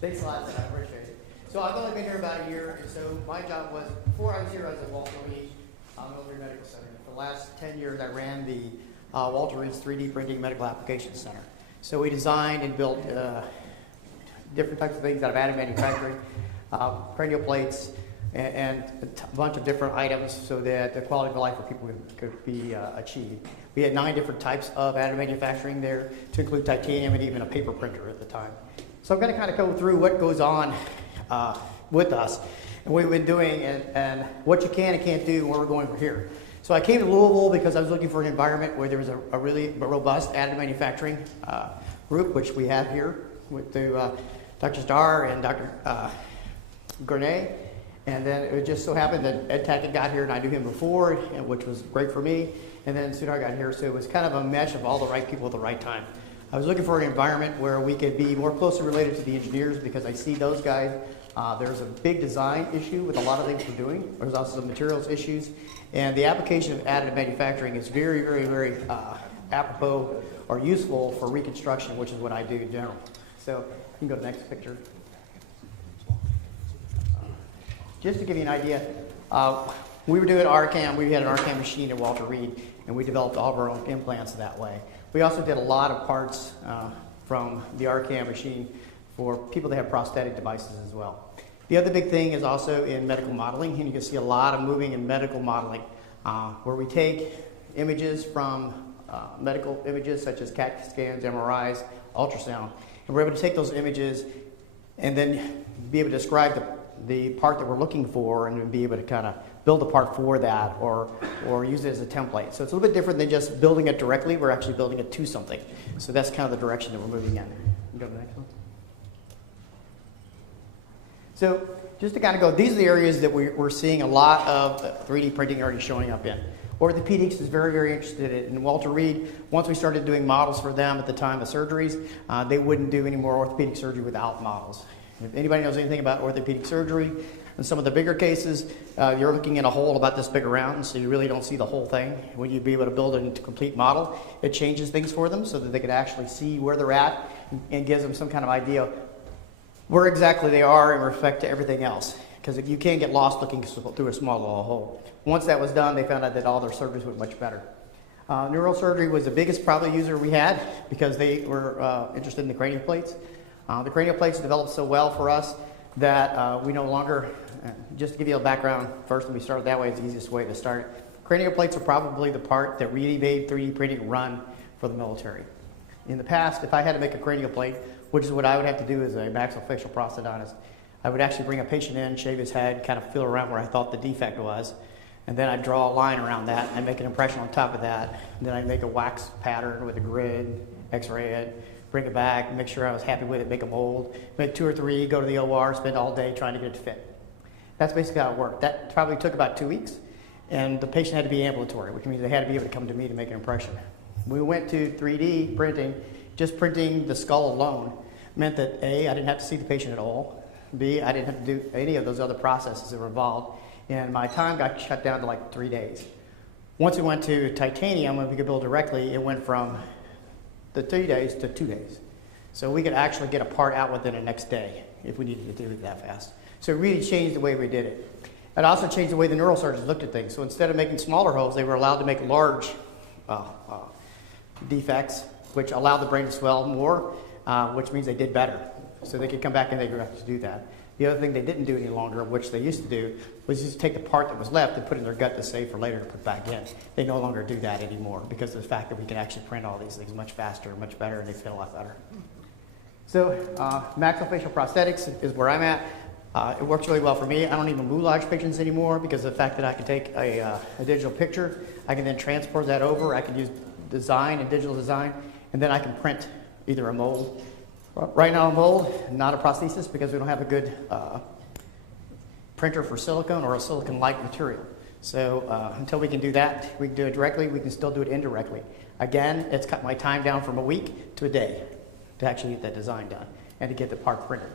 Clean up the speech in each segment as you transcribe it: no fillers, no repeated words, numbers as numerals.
Thanks a lot, I appreciate it. So I've only been here about a year, and so my job was, before I was here, I was at Walter Reed Military Medical Center. For the last 10 years, I ran the Walter Reed's 3D Printing Medical Applications Center. So we designed and built different types of things out of additive manufacturing, cranial plates, and a bunch of different items so that the quality of life for people could be achieved. We had 9 different types of additive manufacturing there, to include titanium and even a paper printer at the time. So I'm going to kind of go through what goes on with us and what we've been doing and what you can and can't do and where we're going from here. So I came to Louisville because I was looking for an environment where there was a really robust additive manufacturing group, which we have here with Dr. Starr and Dr. Gournay. And then it just so happened that Ed Tackett got here, and I knew him before, which was great for me. And then Sudhar got here, so it was kind of a mesh of all the right people at the right time. I was looking for an environment where we could be more closely related to the engineers, because I see those guys. There's a big design issue with a lot of things we're doing. There's also some materials issues. And the application of additive manufacturing is very, very, very apropos or useful for reconstruction, which is what I do in general. So you can go to the next picture. Just to give you an idea, we were doing RCAM. We had an RCAM machine at Walter Reed, and we developed all of our own implants that way. We also did a lot of parts from the RCAM machine for people that have prosthetic devices as well. The other big thing is also in medical modeling, and you can see a lot of moving in medical modeling, where we take images from medical images such as CAT scans, MRIs, ultrasound, and we're able to take those images and then be able to describe the part that we're looking for and be able to kind of build a part for that or use it as a template. So it's a little bit different than just building it directly. We're actually building it to something. So that's kind of the direction that we're moving in. Go to the next one. So just to kind of go, these are the areas that we're seeing a lot of 3D printing already showing up in. Orthopedics is very, very interested in it. And Walter Reed, once we started doing models for them at the time of surgeries, they wouldn't do any more orthopedic surgery without models. If anybody knows anything about orthopedic surgery, in some of the bigger cases, you're looking at a hole about this big around, so you really don't see the whole thing. When you'd be able to build it into a complete model, it changes things for them so that they can actually see where they're at and gives them some kind of idea where exactly they are in respect to everything else. Because you can't get lost looking through a small little hole. Once that was done, they found out that all their surgeries went much better. Neurosurgery was the biggest probably user we had because they were interested in the cranial plates. The cranial plates developed so well for us that we no longer, just to give you a background first, and we started that way, it's the easiest way to start. Cranial plates are probably the part that really made 3D printing run for the military. In the past, if I had to make a cranial plate, which is what I would have to do as a maxillofacial prosthodontist, I would actually bring a patient in, shave his head, kind of feel around where I thought the defect was, and then I'd draw a line around that, and I'd make an impression on top of that, and then I'd make a wax pattern with a grid, x-ray it, bring it back, make sure I was happy with it, make a mold, make 2 or 3, go to the OR, spend all day trying to get it to fit. That's basically how it worked. That probably took about 2 weeks, and the patient had to be ambulatory, which means they had to be able to come to me to make an impression. We went to 3D printing. Just printing the skull alone meant that A, I didn't have to see the patient at all. B, I didn't have to do any of those other processes that were involved, and my time got shut down to like 3 days. Once we went to titanium, when we could build directly, it went from the 3 days to 2 days. So we could actually get a part out within the next day if we needed to do it that fast. So it really changed the way we did it. It also changed the way the neurosurgeons looked at things. So instead of making smaller holes, they were allowed to make large defects, which allowed the brain to swell more, which means they did better. So they could come back and they could have to do that. The other thing they didn't do any longer, which they used to do, was just take the part that was left and put it in their gut to save for later to put back in. They no longer do that anymore because of the fact that we can actually print all these things much faster, much better, and they fit a lot better. So maxillofacial prosthetics is where I'm at. It works really well for me. I don't even moulage patients anymore because of the fact that I can take a digital picture. I can then transport that over. I can use design and digital design, and then I can print either a mold. Right now a mold, not a prosthesis, because we don't have a good printer for silicone or a silicone-like material. So until we can do that, we can do it directly, we can still do it indirectly. Again, it's cut my time down from a week to a day to actually get that design done and to get the part printed.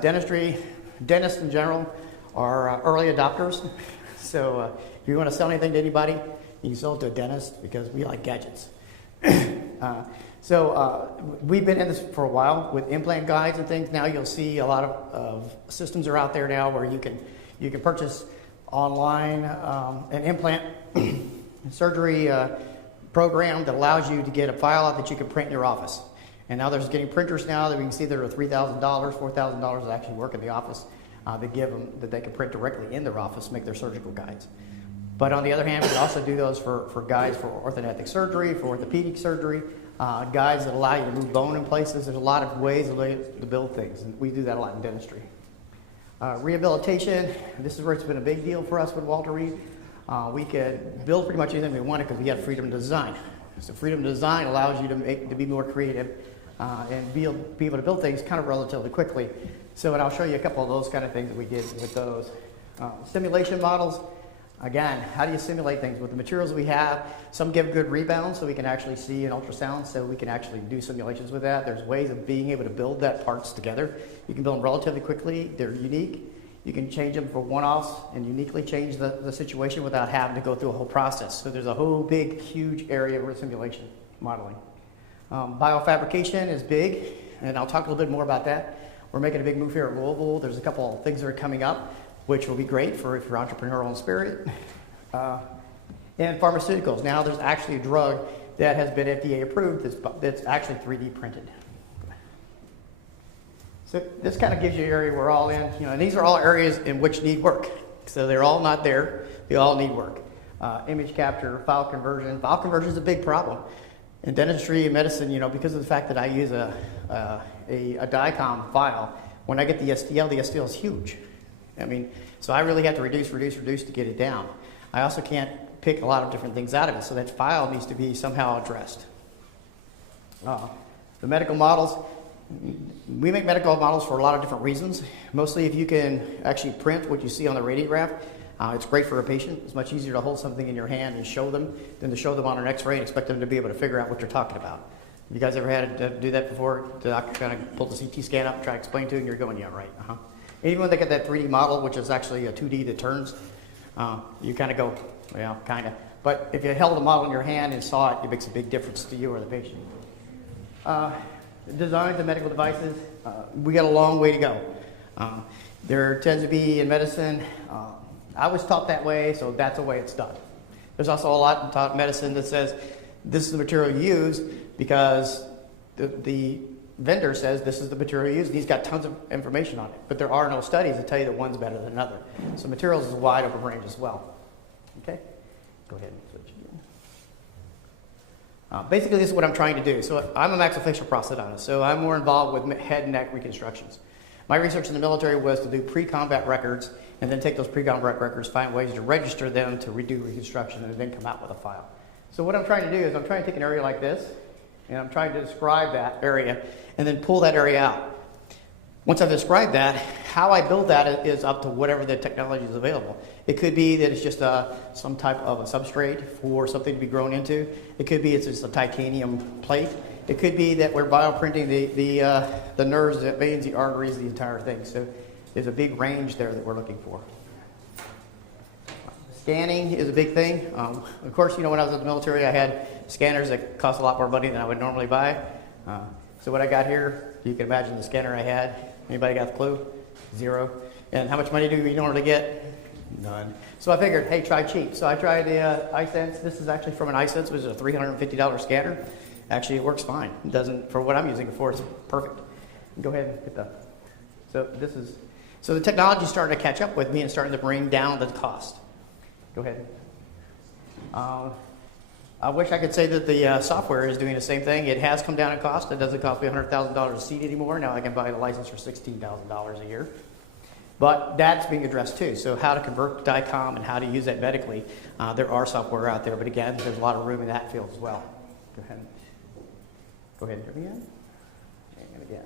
Dentistry, dentists in general are early adopters. So if you want to sell anything to anybody, you can sell it to a dentist because we like gadgets. We've been in this for a while with implant guides and things. Now you'll see a lot of systems are out there now where you can purchase online an implant surgery program that allows you to get a file out that you can print in your office. And now there's getting printers now that we can see that are $3,000, $4,000 that actually work in the office. They give them that they can print directly in their office, make their surgical guides. But on the other hand, we can also do those for guides for orthodontic surgery, for orthopedic surgery, guides that allow you to move bone in places. There's a lot of ways to build things, and we do that a lot in dentistry. Rehabilitation, this is where it's been a big deal for us with Walter Reed. We could build pretty much anything we wanted because we had freedom to design. So freedom to design allows you to be more creative and be able to build things kind of relatively quickly. So, and I'll show you a couple of those kind of things that we did with those. Simulation models, again, how do you simulate things? With the materials we have, some give good rebound so we can actually see an ultrasound, so we can actually do simulations with that. There's ways of being able to build that parts together. You can build them relatively quickly. They're unique. You can change them for one-offs and uniquely change the situation without having to go through a whole process. So there's a whole big, huge area for simulation modeling. Biofabrication is big, and I'll talk a little bit more about that. We're making a big move here at Louisville. There's a couple of things that are coming up, which will be great for if you're entrepreneurial in spirit. And pharmaceuticals. Now there's actually a drug that has been FDA approved that's actually 3D printed. So this kind of gives you an area we're all in. And these are all areas in which need work. So they're all not there. They all need work. Image capture, file conversion. File conversion is a big problem. In dentistry and medicine, because of the fact that I use a DICOM file, when I get the STL is huge. So I really have to reduce to get it down. I also can't pick a lot of different things out of it, so that file needs to be somehow addressed. The medical models, we make medical models for a lot of different reasons. Mostly if you can actually print what you see on the radiograph, it's great for a patient. It's much easier to hold something in your hand and show them than to show them on an x-ray and expect them to be able to figure out what you're talking about. You guys ever had to do that before? The doctor kind of pulled the CT scan up and try to explain to you and you're going, yeah, right. Even when they get that 3D model, which is actually a 2D that turns, you kind of go, well, kind of. But if you held the model in your hand and saw it, it makes a big difference to you or the patient. Designs of medical devices, we got a long way to go. There tends to be in medicine, I was taught that way, so that's the way it's done. There's also a lot taught in medicine that says this is the material you use because the vendor says this is the material you use, and he's got tons of information on it. But there are no studies that tell you that one's better than another. So materials is a wide open range as well. Okay? Go ahead and switch again. Basically, this is what I'm trying to do. So I'm a maxillofacial prosthodontist, so I'm more involved with head and neck reconstructions. My research in the military was to do pre-combat records and then take those pre-combat records, find ways to register them to redo reconstruction, and then come out with a file. So what I'm trying to do is I'm trying to take an area like this, and I'm trying to describe that area, and then pull that area out. Once I've described that, how I build that is up to whatever the technology is available. It could be that it's just some type of a substrate for something to be grown into. It could be it's just a titanium plate. It could be that we're bioprinting the nerves, the veins, the arteries, the entire thing. So there's a big range there that we're looking for. Scanning is a big thing. Of course, when I was in the military, I had scanners that cost a lot more money than I would normally buy. So what I got here, you can imagine the scanner I had. Anybody got the clue? Zero. And how much money do we normally get? None. So I figured, hey, try cheap. So I tried the iSense. This is actually from an iSense, which is a $350 scanner. Actually, it works fine. It doesn't, for what I'm using it for, it's perfect. Go ahead and get that. So the technology started to catch up with me and started to bring down the cost. Go ahead. I wish I could say that the software is doing the same thing. It has come down in cost. It doesn't cost me $100,000 a seat anymore. Now I can buy the license for $16,000 a year. But that's being addressed too. So how to convert DICOM and how to use that medically. There are software out there, but again, there's a lot of room in that field as well. Go ahead. Go ahead and hear me again. And again.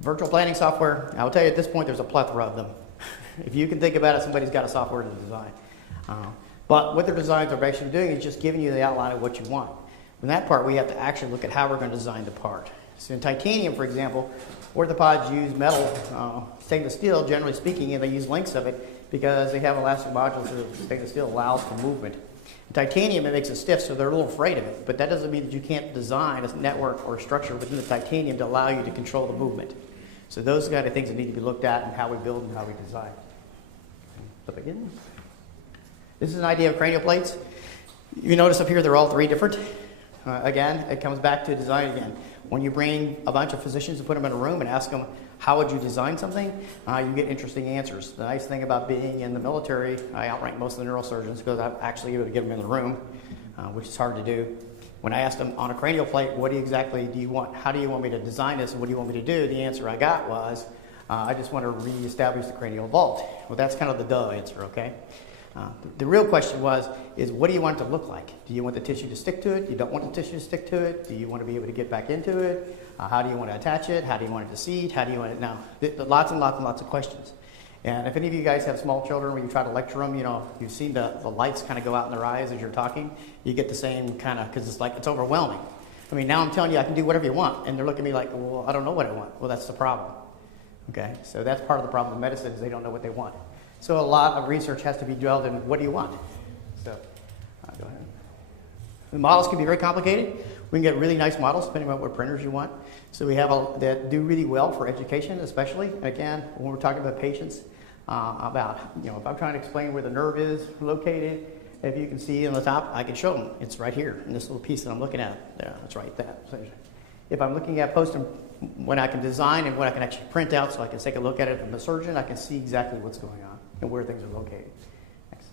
Virtual planning software. I will tell you at this point, there's a plethora of them. If you can think about it, somebody's got a software to design. But what their designs are actually doing is just giving you the outline of what you want. In that part, we have to actually look at how we're going to design the part. So in titanium, for example, orthopods use metal, stainless steel, generally speaking, and they use lengths of it because they have elastic modules so stainless steel allows for movement. Titanium, it makes it stiff, so they're a little afraid of it, but that doesn't mean that you can't design a network or structure within the titanium to allow you to control the movement. So those are the kind of things that need to be looked at in how we build and how we design. Flip again. This is an idea of cranial plates. You notice up here they're all three different. Again, it comes back to design again. When you bring a bunch of physicians and put them in a room and ask them, how would you design something? You get interesting answers. The nice thing about being in the military, I outrank most of the neurosurgeons because I'm actually able to get them in the room, which is hard to do. When I asked them on a cranial plate, what exactly do you want? How do you want me to design this and what do you want me to do? The answer I got was, I just want to reestablish the cranial vault. Well, that's kind of the duh answer, okay? The real question is what do you want it to look like? Do you want the tissue to stick to it? You don't want the tissue to stick to it? Do you want to be able to get back into it? How do you want to attach it? How do you want it to seat? How do you want it now? Lots and lots and lots of questions. And if any of you guys have small children, when you try to lecture them, you know, you've seen the lights kind of go out in their eyes as you're talking. You get the same kind of, because it's overwhelming. I mean, now I'm telling you I can do whatever you want. And they're looking at me like, well, I don't know what I want. Well, that's the problem. Okay, so that's part of the problem with medicine is they don't know what they want. So a lot of research has to be dwelled in what do you want? So go ahead. The models can be very complicated. We can get really nice models depending on what printers you want. So we have that do really well for education especially. And again, when we're talking about patients, about, you know, if I'm trying to explain where the nerve is located, if you can see on the top, I can show them. It's right here in this little piece that I'm looking at. There, that's right there. So if I'm looking at when I can design and what I can actually print out so I can take a look at it from the surgeon, I can see exactly what's going on and where things are located. Next.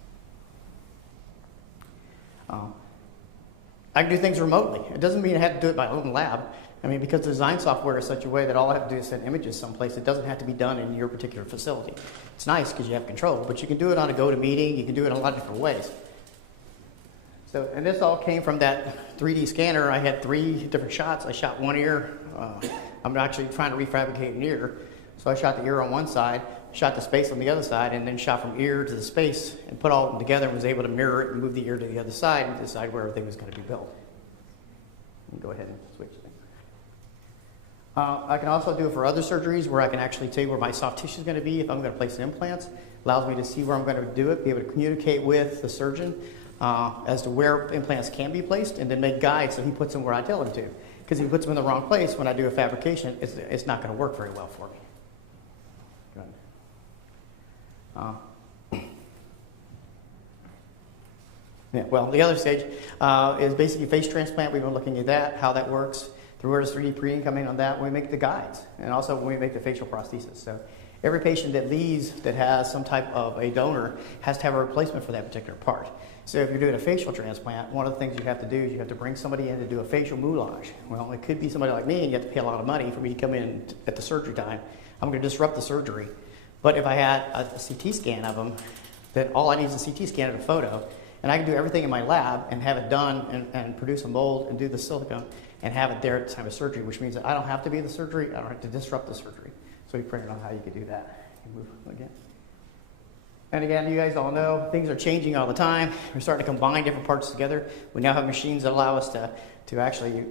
I can do things remotely. It doesn't mean I have to do it by own lab. I mean, because the design software is such a way that all I have to do is send images someplace. It doesn't have to be done in your particular facility. It's nice because you have control, but you can do it on a GoToMeeting. You can do it in a lot of different ways. So, and this all came from that 3D scanner. I had 3 different shots. I shot one ear. I'm actually trying to refabricate an ear. So I shot the ear on one side, shot the space on the other side, and then shot from ear to the space and put all of them together and was able to mirror it and move the ear to the other side and decide where everything was going to be built. Go ahead and switch things. I can also do it for other surgeries where I can actually tell you where my soft tissue is going to be if I'm going to place implants. Allows me to see where I'm going to do it, be able to communicate with the surgeon as to where implants can be placed, and then make guides so he puts them where I tell him to. Because if he puts them in the wrong place when I do a fabrication, it's not going to work very well for me. Go ahead. Yeah, well, the other stage is basically face transplant. We've been looking at that, how that works. Where does 3D printing come in on that? When we make the guides, and also when we make the facial prosthesis. So every patient that leaves that has some type of a donor has to have a replacement for that particular part. So if you're doing a facial transplant, one of the things you have to do is you have to bring somebody in to do a facial moulage. Well, it could be somebody like me, and you have to pay a lot of money for me to come in at the surgery time. I'm going to disrupt the surgery. But if I had a CT scan of them, then all I need is a CT scan and a photo, and I can do everything in my lab and have it done and produce a mold and do the silicone and have it there at the time of surgery, which means that I don't have to be in the surgery, I don't have to disrupt the surgery. So we printed on how you could do that. You move again. And again, you guys all know things are changing all the time. We're starting to combine different parts together. We now have machines that allow us to actually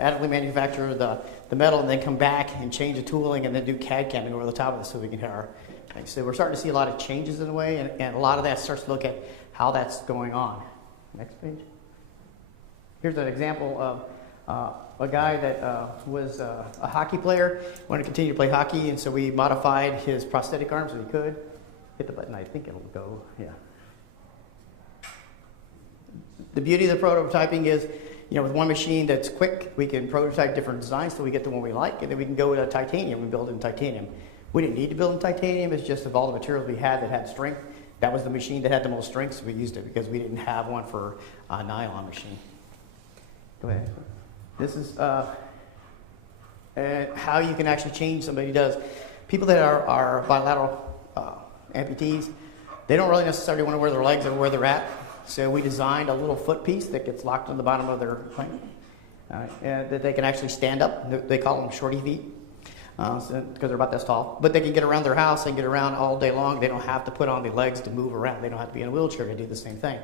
additively manufacture the metal and then come back and change the tooling and then do CAD camming over the top of it so we can hit our things. So we're starting to see a lot of changes in the way, and a lot of that starts to look at how that's going on. Next page. Here's an example of a guy that was a hockey player, wanted to continue to play hockey, and so we modified his prosthetic arm so he could. Hit the button, I think it'll go, yeah. The beauty of the prototyping is, you know, with one machine that's quick, we can prototype different designs till we get the one we like, and then we can go with a titanium and build in titanium. We didn't need to build in titanium, it's just of all the materials we had that had strength, that was the machine that had the most strength, so we used it because we didn't have one for a nylon machine. Go ahead. This is how you can actually change somebody does. People that are bilateral amputees, they don't really necessarily want to wear their legs or where they're at. So we designed a little foot piece that gets locked on the bottom of their plank, and that they can actually stand up. They call them shorty feet because they're about this tall. But they can get around their house and get around all day long. They don't have to put on the legs to move around. They don't have to be in a wheelchair to do the same thing.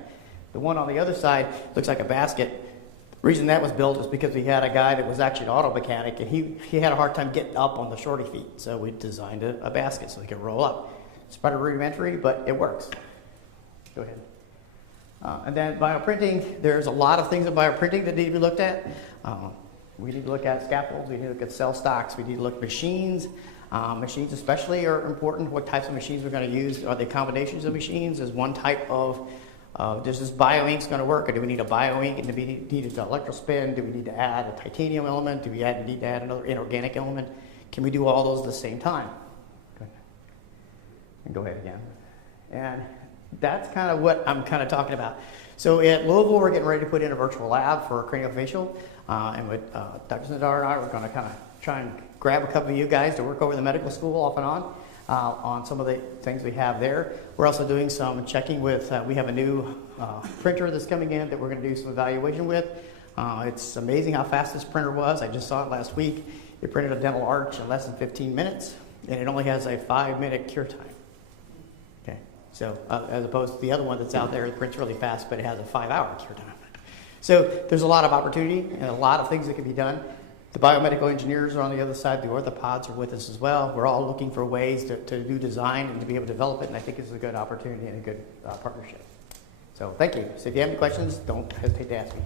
The one on the other side looks like a basket. The reason that was built is because we had a guy that was actually an auto mechanic, and he had a hard time getting up on the shorty feet. So we designed a basket so he could roll up. It's pretty rudimentary, but it works. Go ahead. And then bioprinting, there's a lot of things in bioprinting that need to be looked at. We need to look at scaffolds, we need to look at cell stocks, we need to look at machines. Machines especially are important. What types of machines we're going to use? Are they combinations of machines? Is one type of, does this bioink's going to work? Or do we need a bioink? And do we need an electrospin? Do we need to add a titanium element? Do we need to add another inorganic element? Can we do all those at the same time? And go ahead again. And that's kind of what I'm kind of talking about. So at Louisville, we're getting ready to put in a virtual lab for craniofacial. And with Dr. Zadar and I, we're going to kind of try and grab a couple of you guys to work over the medical school off and on some of the things we have there. We're also doing some checking with, we have a new printer that's coming in that we're going to do some evaluation with. It's amazing how fast this printer was. I just saw it last week. It printed a dental arch in less than 15 minutes, and it only has a 5-minute cure time. So as opposed to the other one that's out there, it prints really fast, but it has a 5-hour cure time. So there's a lot of opportunity and a lot of things that can be done. The biomedical engineers are on the other side. The orthopods are with us as well. We're all looking for ways to do design and to be able to develop it, and I think it's a good opportunity and a good partnership. So thank you. So if you have any questions, don't hesitate to ask me.